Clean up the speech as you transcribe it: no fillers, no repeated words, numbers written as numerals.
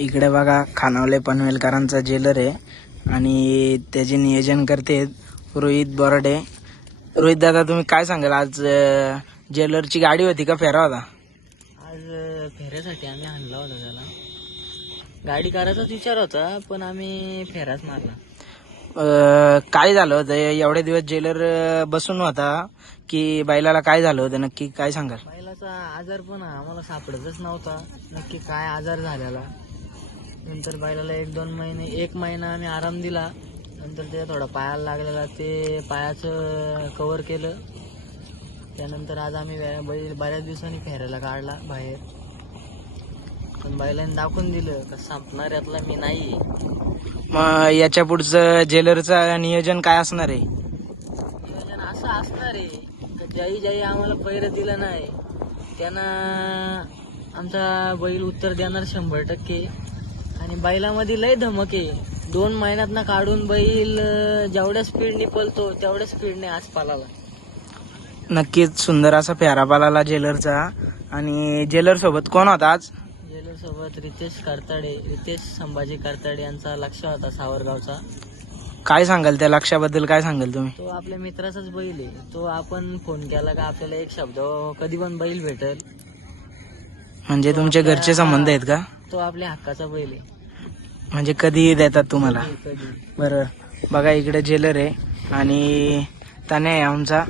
इकडे बघा खानावले पनवेलकरांचा जेलर आहे आणि त्याचे नियोजन करते रोहित बोराडे. रोहित दादा, तुम्ही काय सांगाल? आज जेलरची गाडी होती का फेरा होता? आज फेऱ्यासाठी आम्ही आणला होता त्याला. गाडी करायचाच विचार होता पण आम्ही फेराच मारला. काय झालं होतं एवढे दिवस जेलर बसून होता की बैलाला काय झालं होतं नक्की काय सांगाल? बैलाचा आजार पण आम्हाला सापडतच नव्हता नक्की काय आजार झालेला. नंतर बैलाला 1-2 महिने 1 महिना आम्ही आराम दिला. नंतर ते थोडा पायाला लागलेला, ते पायाचं कव्हर केलं. त्यानंतर आज आम्ही बैल बऱ्याच दिवसांनी फेरायला काढला बाहेर. पण बैलांनी दाखवून दिलं का संपणाऱ्यातला मी नाही. मग याच्या पुढचं जेलरचं नियोजन काय असणार आहे? नियोजन असं असणार आहे का ज्याही आम्हाला पैर दिलं नाही त्यांना आमचा बैल उत्तर देणार 100%. आणि बैलामध्ये लय धमक आहे. 2 महिन्यात काढून बैल जेवढ्या स्पीडने पळतो तेवढ्या स्पीडने आज पळाला. नक्कीच सुंदर असा फेरा पालाला जेलरचा. आणि जेलर सोबत कोण होता आज? जेलर सोबत रितेश संभाजी करताडे यांचा लक्ष होता सावरगावचा. काय सांगाल त्या लक्षाबद्दल? काय सांगाल तुम्ही? तो आपल्या मित्राचाच बैल आहे. तो आपण फोन केला का आपल्याला एक शब्द कधी पण बैल भेटेल. म्हणजे तुमचे घरचे संबंध आहेत का? तो आपल्या हक्काचा बैल आहे. म्हणजे कधीही देतात तुम्हाला? कधी बरं, बघा इकडे जेलर आहे आणि त्याने आमचा